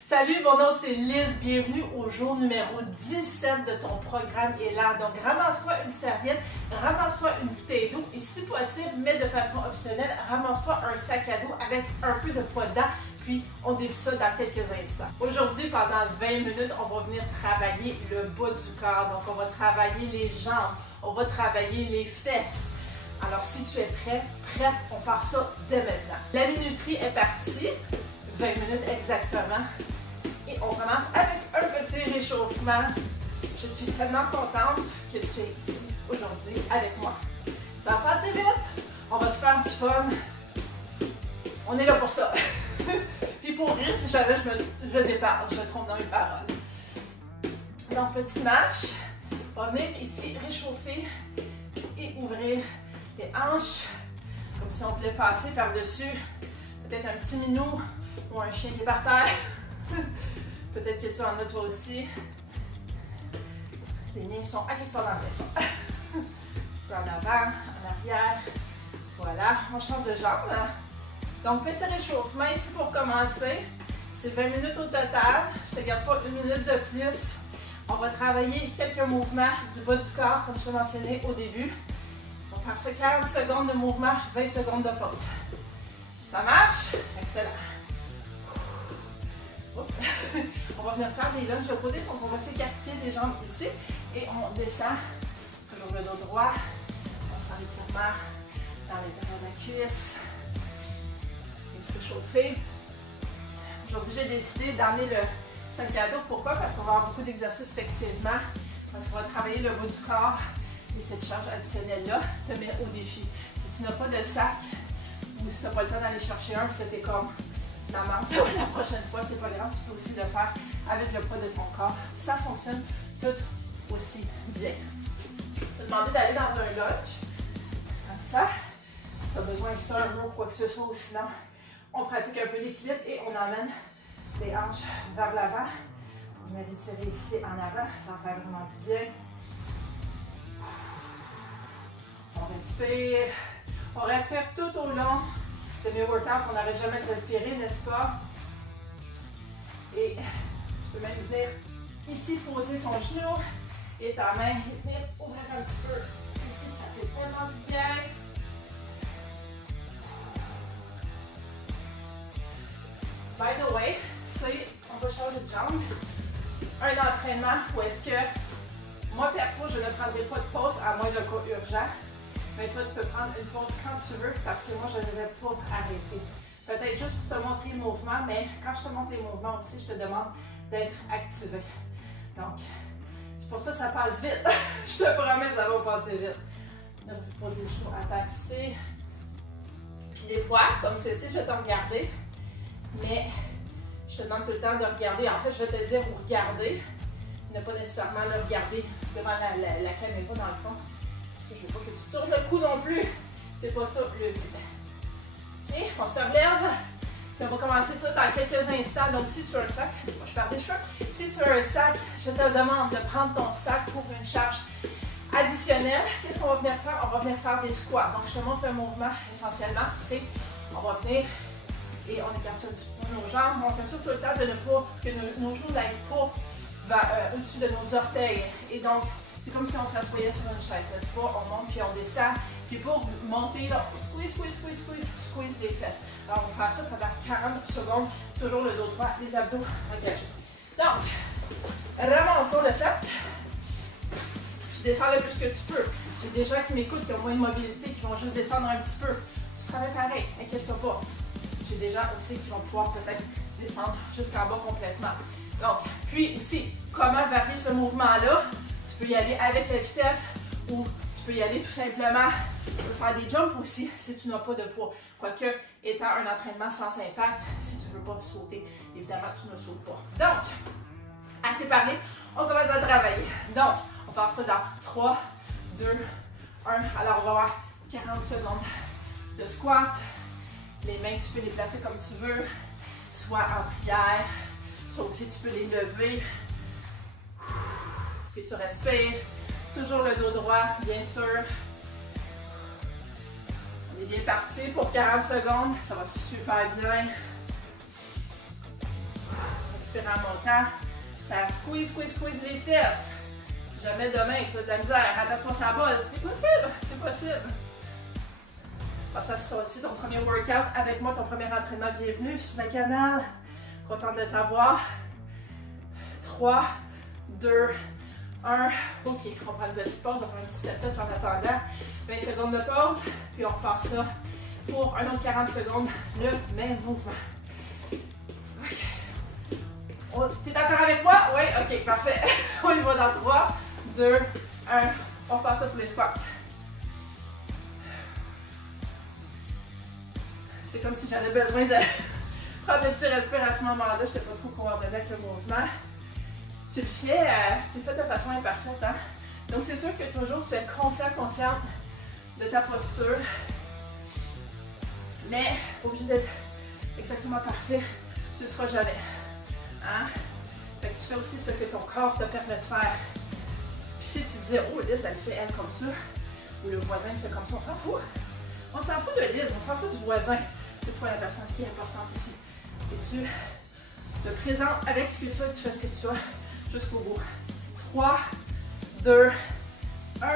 Salut, mon nom c'est Liz, bienvenue au jour numéro 17 de ton programme Élan. Donc ramasse-toi une serviette, ramasse-toi une bouteille d'eau et si possible, mais de façon optionnelle, ramasse-toi un sac à dos avec un peu de poids dedans, puis on débute ça dans quelques instants. Aujourd'hui, pendant 20 minutes, on va venir travailler le bas du corps. Donc on va travailler les jambes, on va travailler les fesses. Alors si tu es prête, on part ça dès maintenant. La minuterie est partie, 20 minutes exactement. Et on commence avec un petit réchauffement. Je suis tellement contente que tu es ici aujourd'hui avec moi. Ça va passer vite, on va se faire du fun. On est là pour ça. Puis pour rire, si jamais je déparle, je me trompe dans mes paroles. Donc, petite marche. On va venir ici réchauffer et ouvrir les hanches. Comme si on voulait passer par-dessus peut-être un petit minou ou un chien qui est par terre. Peut-être que tu en as toi aussi. Les miens sont à quelque part dans la maison. En avant, en arrière. Voilà, on change de jambe. Donc, petit réchauffement ici pour commencer. C'est 20 minutes au total. Je ne te garde pas une minute de plus. On va travailler quelques mouvements du bas du corps, comme je te mentionnais au début. On va faire ça 40 secondes de mouvement, 20 secondes de pause. Ça marche? Excellent. On va venir faire des lunges de côté, donc on va s'écarter les jambes ici et on descend, toujours le dos droit, on sent l'étirement dans l'intérieur de la cuisse, et se réchauffer. Aujourd'hui, j'ai décidé d'emmener le sac à dos. Pourquoi? Parce qu'on va avoir beaucoup d'exercices effectivement, parce qu'on va travailler le bas du corps et cette charge additionnelle-là te met au défi. Si tu n'as pas de sac ou si tu n'as pas le temps d'aller chercher un, puis que tu es comme la prochaine fois, c'est pas grave, tu peux aussi le faire avec le poids de ton corps. Ça fonctionne tout aussi bien. Je vais te demander d'aller dans un lunge, comme ça. Si tu as besoin de faire un mot ou quoi que ce soit, ou sinon, on pratique un peu l'équilibre et on emmène les hanches vers l'avant. On va étirer ici en avant, ça va faire vraiment du bien. On respire tout au long de mes workouts, on n'arrête jamais de respirer, n'est-ce pas? Et tu peux même venir ici poser ton genou et ta main et venir ouvrir un petit peu. Ici, ça fait tellement du bien. By the way, on va changer de jambe. Un entraînement où est-ce que, moi perso, je ne prendrai pas de pause à moins d'un cas urgent. Mais toi, tu peux prendre une pause quand tu veux parce que moi, je ne vais pas arrêter. Peut-être juste pour te montrer le mouvement, mais quand je te montre les mouvements aussi, je te demande d'être activé. Donc, c'est pour ça que ça passe vite. Je te promets, ça va passer vite. Donc, vous posez le genou à taxer. Puis des fois, comme ceci, je vais te regarder, mais je te demande tout le temps de regarder. En fait, je vais te dire où regarder. Ne pas nécessairement le regarder devant la caméra dans le fond. Je ne veux pas que tu tournes le cou non plus. C'est pas ça le but. Et on se relève. On va commencer tout dans quelques instants. Donc, si tu as un sac, moi je pars des cheveux. Si tu as un sac, je te demande de prendre ton sac pour une charge additionnelle. Qu'est-ce qu'on va venir faire? On va venir faire des squats. Donc, je te montre le mouvement essentiellement. C'est, on va venir et on écarte un petit peu nos jambes. On s'assure tout le temps de ne pas, que nos genoux n'aillent pas au-dessus de nos orteils. Et donc, c'est comme si on s'assoyait sur une chaise, n'est-ce pas? On monte puis on descend. Puis pour monter, là, squeeze les fesses. Alors, on va faire ça pendant 40 secondes. Toujours le dos droit, les abdos engagés. Donc, ramassons le sac. Tu descends le plus que tu peux. J'ai des gens qui m'écoutent, qui ont moins de mobilité, qui vont juste descendre un petit peu. Tu travailles pareil, inquiète-toi pas. J'ai des gens aussi qui vont pouvoir peut-être descendre jusqu'en bas complètement. Donc, puis aussi, comment varier ce mouvement-là? Tu peux y aller avec la vitesse ou tu peux y aller tout simplement. Tu peux faire des jumps aussi si tu n'as pas de poids. Quoique, étant un entraînement sans impact, si tu ne veux pas sauter, évidemment, tu ne sautes pas. Donc, assez parlé, on commence à travailler. Donc, on passe ça dans 3, 2, 1. Alors, on va avoir 40 secondes de squat. Les mains, tu peux les placer comme tu veux, soit en prière, soit aussi tu peux les lever. Puis tu respires, toujours le dos droit, bien sûr. On est bien parti pour 40 secondes, ça va super bien. expire en montant. Ça squeeze, squeeze, squeeze les fesses. Si jamais demain tu as de la misère, attention à sa balle, c'est possible, c'est possible. Passe à ça aussi, ton premier workout avec moi, ton premier entraînement. Bienvenue sur le canal. Contente de t'avoir. 3, 2, 1. Ok, on prend une petite pause, on va faire un petit step-up en attendant. 20 secondes de pause, puis on repart ça pour un autre 40 secondes, le même mouvement. Ok. T'es encore avec moi? Oui? Ok, parfait. On y va dans 3, 2, 1. On repart ça pour les squats. C'est comme si j'avais besoin de prendre des petites respirations à ce moment-là. Je n'étais pas trop coordonnée avec le mouvement. Tu le fais de façon imparfaite. Hein? Donc, c'est sûr que toujours tu es consciente de ta posture. Mais, pas obligé d'être exactement parfait. Tu ne seras jamais. Hein? Fait que tu fais aussi ce que ton corps te permet de faire. Puis si tu te dis, oh, Liz, elle fait elle comme ça, ou le voisin fait comme ça, on s'en fout. On s'en fout de Liz, on s'en fout du voisin. C'est toi la personne qui est importante ici. Et tu te présentes avec ce que tu as, tu fais ce que tu as jusqu'au bout. 3, 2, 1.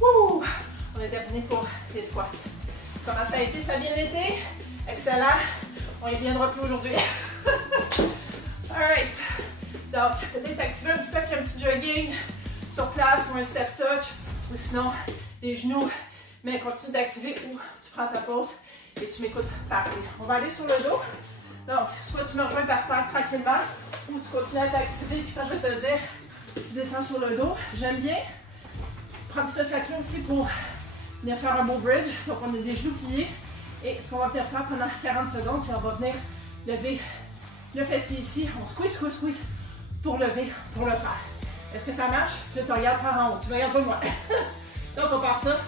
Wouh! On est terminé pour les squats. Comment ça a été? Ça a bien été? Excellent. On y viendra plus aujourd'hui. Alright. Donc, peut-être activer un petit peu avec un petit jogging sur place ou un step touch. Ou sinon, les genoux. Mais continue d'activer ou tu prends ta pause et tu m'écoutes parler. On va aller sur le dos. Donc, soit tu me rejoins par terre tranquillement ou tu continues à t'activer. Puis quand je vais te dire, tu descends sur le dos. J'aime bien prendre ce sac-là aussi pour venir faire un beau bridge. Donc, on a des genoux pliés. Et ce qu'on va venir faire pendant 40 secondes, c'est qu'on va venir lever le fessier ici. On squeeze, squeeze, squeeze pour lever, pour le faire. Est-ce que ça marche? Là, tu regardes par en haut. Tu me regardes pas moi. Donc, on part ça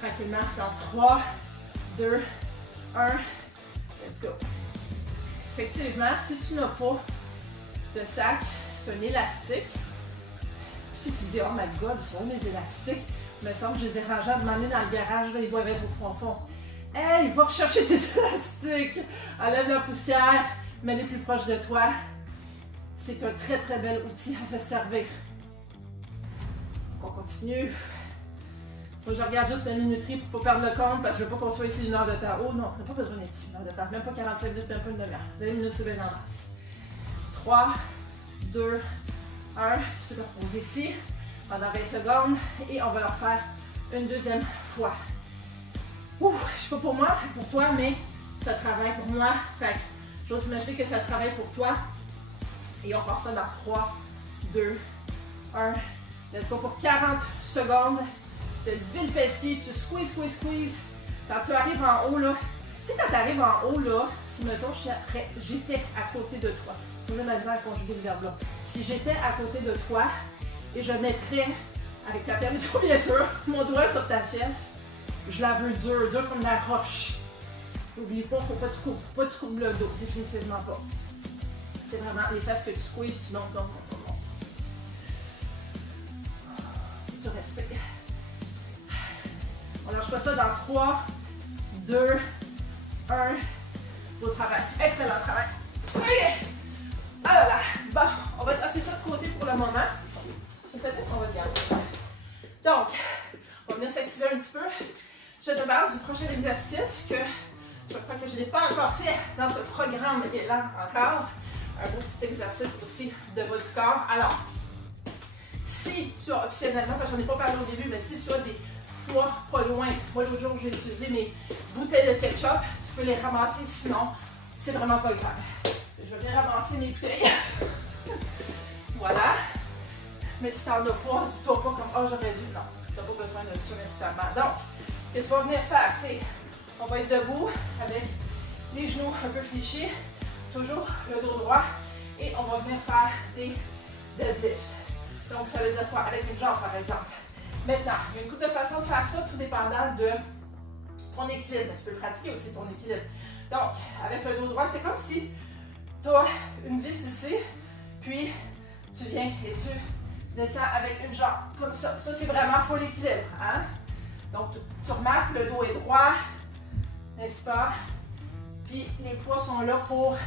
tranquillement dans 3, 2, 1. Let's go. Effectivement, si tu n'as pas de sac, c'est un élastique. Si tu dis, oh my god, ce sont mes élastiques, il me semble que je les ai rangés à demander dans le garage, là, ils doivent être au fond. Hey, va rechercher tes élastiques. Enlève la poussière, mets-les plus proches de toi. C'est un très très bel outil à se servir. On continue. Faut que je regarde juste ma minuterie pour ne pas perdre le compte parce que je veux pas qu'on soit ici 1 heure de temps. Oh non, on n'a pas besoin d'être ici 1 heure de temps. Même pas 45 minutes, même pas une demi-heure. 20 minutes, c'est bien en masse. 3, 2, 1. Tu peux te reposer ici pendant 20 secondes et on va le refaire une deuxième fois. Ouf, je sais pas pour moi, pour toi, mais ça travaille pour moi. Fait que j'ose imaginer que ça travaille pour toi. Et on part ça dans 3, 2, 1. Let's go pour 40 secondes. Tu lever le fessier, tu squeeze, squeeze, squeeze. Quand tu arrives en haut, là, tu sais, quand tu arrives en haut, là, si mettons, j'étais à côté de toi, je vais m'amuser à conjuguer le verbe là. Si j'étais à côté de toi et je mettrais, avec ta permission bien sûr, mon doigt sur ta fesse, je la veux dure, dure comme la roche. N'oublie pas, il ne faut pas que tu coupes le dos, définitivement pas. C'est vraiment les fesses que tu squeezes, tu montes, montes. Tu respectes. On lâche pas ça dans 3, 2, 1. Beau travail. Excellent travail. OK. Alors là, bon, on va tasser ça de côté pour le moment. Peut-être qu'on va se garder. Donc, on va venir s'activer un petit peu. Je te parle du prochain exercice que je crois que je n'ai pas encore fait dans ce programme-là encore. Un beau petit exercice aussi de bas du corps. Alors, si tu as optionnellement, parce que j'en ai pas parlé au début, mais si tu as des poids pas loin, moi l'autre jour j'ai utilisé mes bouteilles de ketchup, tu peux les ramasser, sinon c'est vraiment pas grave. Je vais bien ramasser mes bouteilles. Voilà. Mais si tu n'en as pas, dis-toi pas comme oh j'aurais dû. Non, tu n'as pas besoin de ça nécessairement. Donc, ce que tu vas venir faire, c'est on va être debout avec les genoux un peu fléchis, toujours le dos droit, et on va venir faire des deadlifts. Donc, ça veut dire quoi? Avec une jambe, par exemple. Maintenant, il y a une couple de façons de faire ça, tout dépendant de ton équilibre. Tu peux pratiquer aussi ton équilibre. Donc, avec le dos droit, c'est comme si tu as une vis ici, puis tu viens et tu descends avec une jambe, comme ça. Ça, c'est vraiment full équilibre. Hein? Donc, tu remarques, le dos est droit, n'est-ce pas? Puis, les poids sont là pour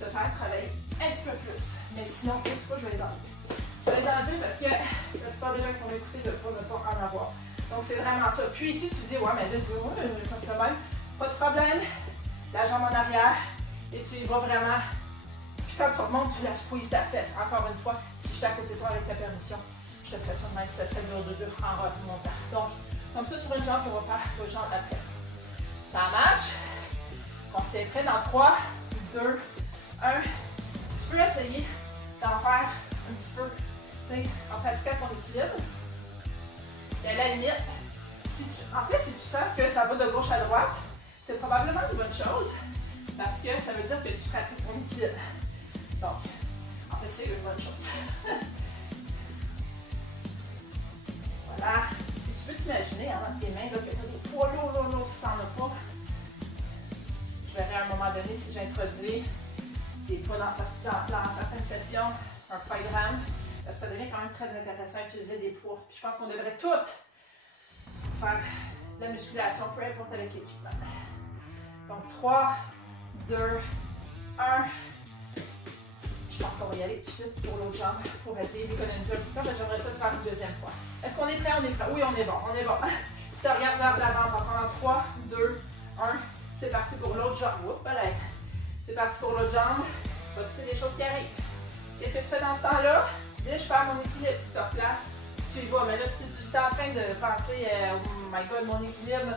te faire travailler Mais sinon, tu vois, je vais les enlever. Je vais les enlever parce que la plupart des gens qui vont m'écouter ne pas en avoir. Donc, c'est vraiment ça. Puis ici, tu dis, ouais, mais là, j'ai pas de problème. Pas de problème. La jambe en arrière. Et tu y vas vraiment. Puis quand tu remontes, tu la squeezes ta fesse. Encore une fois, si j'étais à côté de toi avec ta permission, je te ferais ça de même, ça serait dur en remontant. Donc, comme ça, sur une jambe, on va faire l'autre jambe après. Ça marche. On s'est prêt dans 3, 2, 1. Tu peux essayer d'en faire un petit peu, tu sais, en pratiquant ton équilibre. Et à la limite, en fait, si tu sens que ça va de gauche à droite, c'est probablement une bonne chose parce que ça veut dire que tu pratiques ton équilibre. Donc, en fait, c'est une bonne chose. Voilà. Et tu peux t'imaginer avant tes mains là, que tu as des poids lourds si tu n'en as pas. Je verrai à un moment donné si j'introduis des poids dans certaines sessions, un programme. Parce que ça devient quand même très intéressant d'utiliser des poids. Puis je pense qu'on devrait toutes faire de la musculation, peu importe avec l'équipement. Donc 3, 2, 1. Je pense qu'on va y aller tout de suite pour l'autre jambe pour essayer d'économiser un peu de temps. J'aimerais ça le faire une deuxième fois. Est-ce qu'on est prêt? On est prêt. Oui, on est bon. On est bon. Tu te regardes vers l'avant en passant dans 3, 2, 1. C'est parti pour l'autre jambe. Oups, là. C'est parti pour l'autre jambe. Donc, c'est des choses qui arrivent. Qu'est-ce que tu fais dans ce temps-là? Là, je perds mon équilibre. Tu te replaces. Tu y vas. Mais là, si tu es en train de penser, oh my god, mon équilibre,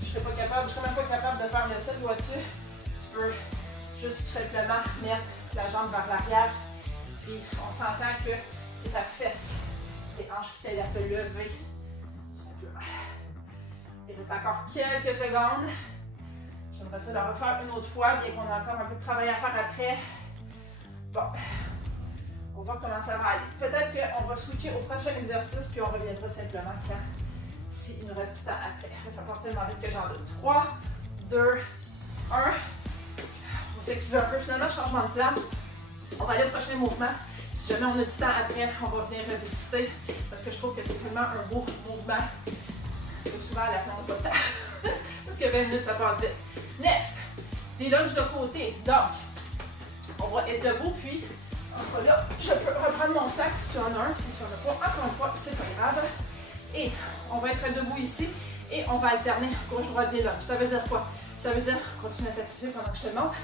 je serais même pas capable de faire le seul, vois-tu? Tu peux juste tout simplement mettre la jambe vers l'arrière. Puis, on s'entend que c'est ta fesse, tes hanches qui t'aident à te lever. Tout simplement. Il reste encore quelques secondes. J'aimerais ça le refaire une autre fois, bien qu'on a encore un peu de travail à faire après. Bon, on va voir comment ça va aller. Peut-être qu'on va switcher au prochain exercice, puis on reviendra simplement quand, s'il nous reste du temps après. Ça passe tellement vite que j'en doute. 3, 2, 1. On s'active un peu. Finalement, changement de plan. On va aller au prochain mouvement. Si jamais on a du temps après, on va venir revisiter, parce que je trouve que c'est tellement un beau mouvement. Souvent, à la fin, on n'a pas le temps. Parce que 20 minutes, ça passe vite. Next, des lunges de côté. Donc, on va être debout, puis, en ce cas-là, je peux reprendre mon sac si tu en as un. Si tu n'en as pas, encore une fois, c'est pas grave. Et on va être debout ici, et on va alterner gauche-droite des lunges. Ça veut dire quoi? Ça veut dire, continue à t'activer pendant que je te montre.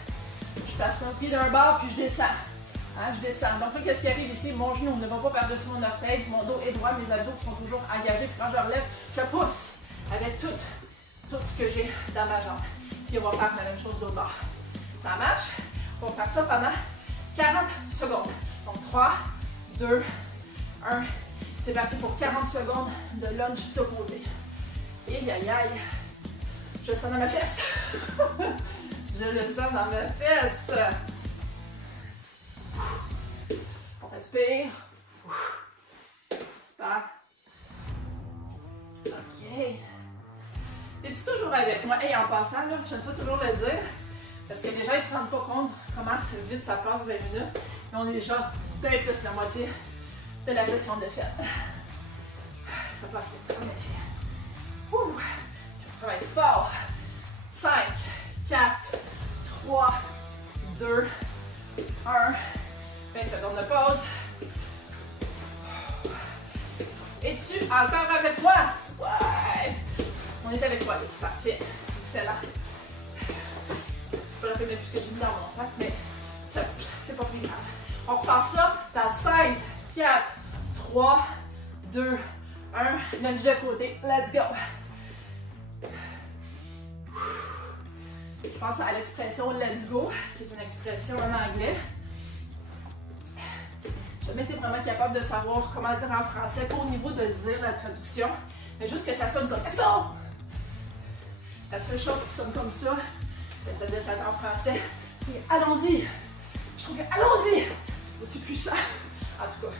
Je passe mon pied d'un bord, puis je descends. Hein, je descends. Donc là, qu'est-ce qui arrive ici? Mon genou ne va pas par-dessus mon orteil. Mon dos est droit, mes abdos sont toujours engagés. Puis quand je relève, je pousse avec tout ce que j'ai dans ma jambe. Puis on va faire la même chose de l'autre bord. Ça marche? On va faire ça pendant 40 secondes. Donc 3, 2, 1. C'est parti pour 40 secondes de lunge de côté. Et aïe aïe, je le sens dans ma fesse. Je le sens dans ma fesse. On respire. Super. OK. Es-tu toujours avec moi? Et en passant, j'aime ça toujours le dire, parce que les gens ne se rendent pas compte comment vite ça passe 20 minutes. Et on est déjà bien plus la moitié de la session de fête. Ça passe vite, en effet. Ouh. On travaille fort. 5, 4, 3, 2, 1. 20 secondes de pause. Es-tu encore avec moi? Ouais! On est avec toi, c'est parfait. Excellent. Je peux rappeler même plus ce que j'ai mis dans mon sac, mais ça bouge. C'est pas plus grave. On reprend ça dans 5, 4, 3, 2, 1. Lunge de côté. Let's go! Je pense à l'expression let's go, qui est une expression en anglais. Jamais tu es vraiment capable de savoir comment dire en français, pas au niveau de dire la traduction, mais juste que ça sonne comme let's go! La seule chose qui sonne comme ça, c'est-à-dire en français, c'est allons-y! Je trouve que allons-y! C'est aussi puissant. En tout cas,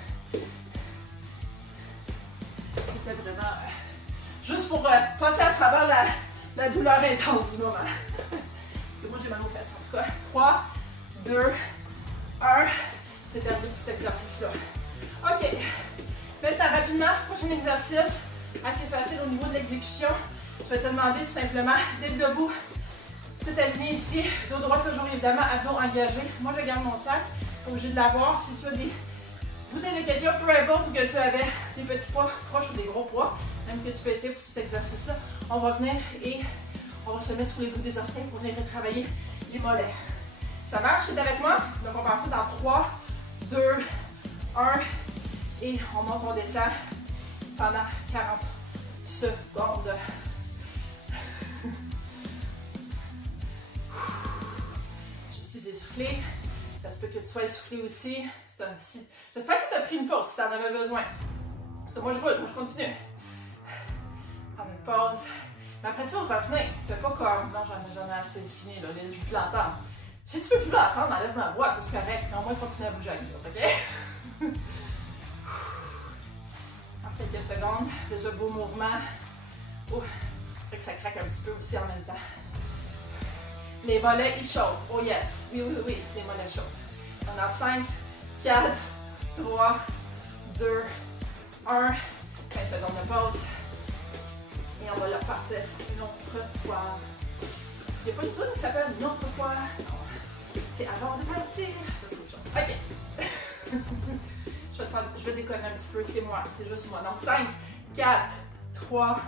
c'était vraiment juste pour passer à travers la douleur intense du moment. Parce que moi j'ai mal aux fesses. En tout cas, 3, 2, 1. C'est terminé cet exercice-là. OK. Faites-le rapidement. Prochain exercice. Assez facile au niveau de l'exécution. Je vais te demander tout simplement d'être debout. Tout aligné ici. Dos droit toujours évidemment, abdos engagés. Moi je garde mon sac. pas obligé de l'avoir. Si tu as des bouteilles de ketchup, peu importe, ou que tu avais des petits poids proches ou des gros poids, même que tu peux essayer pour cet exercice-là, on va venir et on va se mettre sur les bouts des orteils pour venir travailler les mollets. Ça marche? C'est avec moi? Donc on va passer dans 3, 2, 1 et on monte, on descend pendant 40 secondes. Je suis essoufflée. Ça se peut que tu sois essoufflé aussi. J'espère que tu as pris une pause si tu en avais besoin. Parce que moi je brûle, moi je continue. Prendre une pause. Mais après ça, revenez. Fais pas comme non, j'en ai assez, c'est fini, là, je veux plus l'entendre. Si tu veux plus l'entendre, enlève ma voix, ça c'est correct. Mais au moins continue à bouger avec nous, ok? En quelques secondes, déjà beau mouvement. Oh, fait que ça craque un petit peu aussi en même temps. Les mollets, ils chauffent. Oh yes. Oui, oui, oui, les mollets chauffent. On a 5, 4, 3, 2, 1. 15 secondes de pause. Et on va leur partir une autre fois. Il n'y a pas une tune qui s'appelle une autre fois. C'est avant de partir. Ça, c'est autre chose. OK. Je vais déconner un petit peu. C'est moi. C'est juste moi. Donc, 5, 4, 3,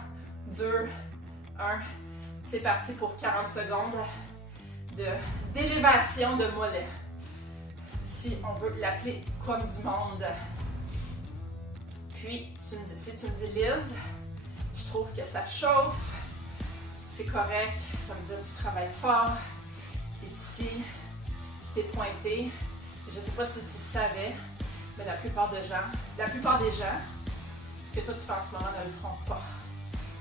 2, 1. C'est parti pour 40 secondes d'élévation de mollet. Si on veut l'appeler comme du monde. Puis, si tu me dis Liz, je trouve que ça chauffe, c'est correct, ça veut dire que tu travailles fort, tu es ici, tu t'es pointé. Je ne sais pas si tu le savais, mais la plupart des gens, ce que toi tu fais en ce moment ne le feront pas.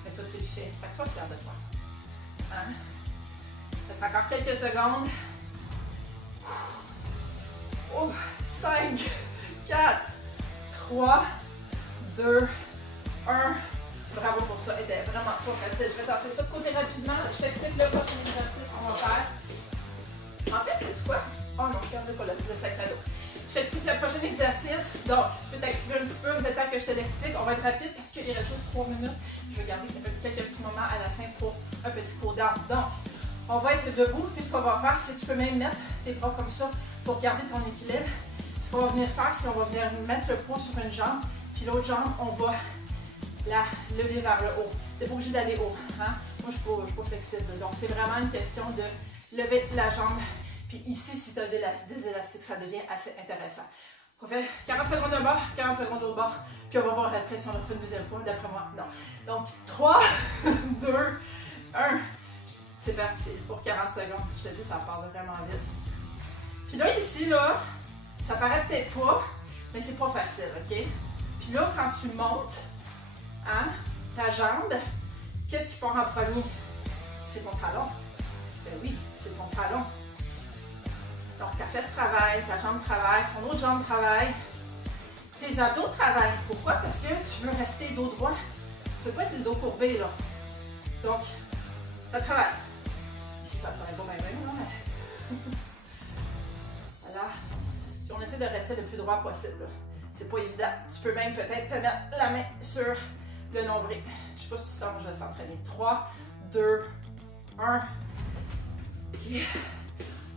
Mais toi tu le fais, fait que sois fier de toi. Hein? Reste encore quelques secondes. Oh, 5, 4, 3, 2, 1. Bravo pour ça, c'était vraiment pas facile. Je vais tasser ça de côté rapidement. Je t'explique le prochain exercice qu'on va faire. En fait, c'est quoi? Oh non, je ne regardais pas le sac à dos. Je t'explique le prochain exercice. Donc, tu peux t'activer un petit peu le temps que je te l'explique. On va être rapide parce qu'il reste juste 3 minutes. Je vais garder quelques petits moments à la fin pour un petit cool down. Donc, on va être debout. Puis ce qu'on va faire, c'est que tu peux même mettre tes bras comme ça pour garder ton équilibre. Ce qu'on va venir faire, c'est qu'on va venir mettre le poids sur une jambe. Puis l'autre jambe, on va la lever vers le haut. Tu n'es pas obligé d'aller haut. Hein? Moi, je ne suis pas flexible. Donc, c'est vraiment une question de lever la jambe. Puis ici, si tu as des élastiques, ça devient assez intéressant. On fait 40 secondes d'un bord, 40 secondes de l'autre bord. Puis on va voir après si on le refait une deuxième fois. D'après moi, non. Donc, 3, 2, 1. C'est parti pour 40 secondes. Je te dis, ça passe vraiment vite. Puis là, ici, là, ça paraît peut-être pas, mais c'est pas facile, OK? Puis là, quand tu montes, hein, ta jambe, qu'est-ce qui part en premier? C'est ton talon. Ben oui, c'est ton talon. Donc, ta fesse travaille, ta jambe travaille, ton autre jambe travaille, tes abdos travaillent. Pourquoi? Parce que tu veux rester dos droit. Tu ne veux pas être le dos courbé, là. Donc, ça travaille. Ici, ça travaille pas bien, non? Voilà. Puis on essaie de rester le plus droit possible. C'est pas évident. Tu peux même peut-être te mettre la main sur le nombril. Je sais pas si tu sens, je le sens très bien. 3, 2, 1. Okay.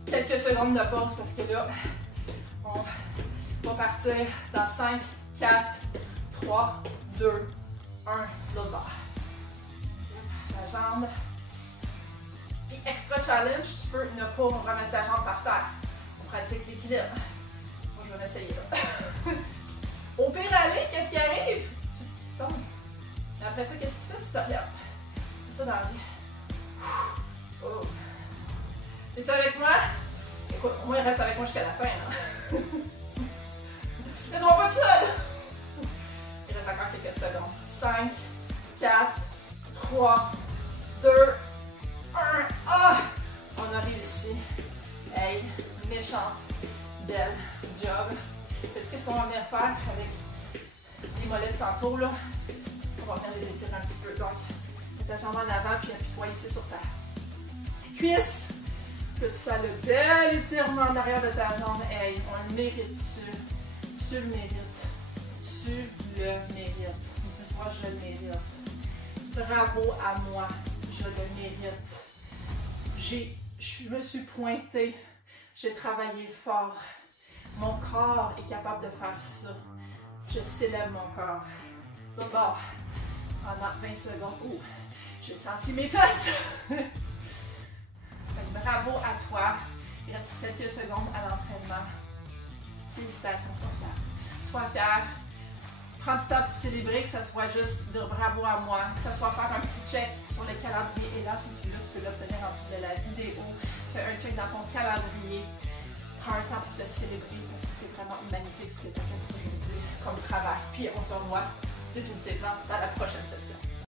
Quelques secondes de pause parce que là, on va partir dans 5, 4, 3, 2, 1, l'autre bord. La jambe. Et extra challenge, tu peux ne pas remettre la jambe par terre. On pratique l'équilibre. Moi, je vais m'essayer là. Au pire aller, qu'est-ce qui arrive? Tu tombes. Et après ça, qu'est-ce que tu fais? Tu te relèves. C'est ça dans la vie. Oh. Es-tu avec moi? Écoute, au moins il reste avec moi jusqu'à la fin. Laisse-moi pas tout seul! Il reste encore quelques secondes. 5, 4, 3, 2, 1. Ah! On a réussi. Hey, méchante, belle job. Qu'est-ce qu'on va venir faire avec les mollets de tantôt, là? On va venir les étirer un petit peu. Donc, mets ta jambe en avant, puis appuie-toi ici sur ta cuisse. Que tu sens le bel étirement en arrière de ta jambe. Hey, on le mérite-tu? Tu le mérites. Tu le mérites. Dis-moi, je le mérite. Bravo à moi. Je le mérite. Je me suis pointée. J'ai travaillé fort. Mon corps est capable de faire ça. Je célèbre mon corps. L'autre bord. Pendant 20 secondes. Ouh, j'ai senti mes fesses. Bravo à toi. Il reste quelques secondes à l'entraînement. Félicitations, sois fière. Sois fière. Prends du temps pour célébrer, que ce soit juste dire bravo à moi, que ce soit faire un petit check sur le calendrier. Et là, si tu veux, tu peux l'obtenir en dessous de la vidéo. Fais un check dans ton calendrier. Prends un temps pour te célébrer parce que c'est vraiment magnifique ce que tu as fait aujourd'hui comme travail. Puis on se revoit définitivement dans la prochaine session.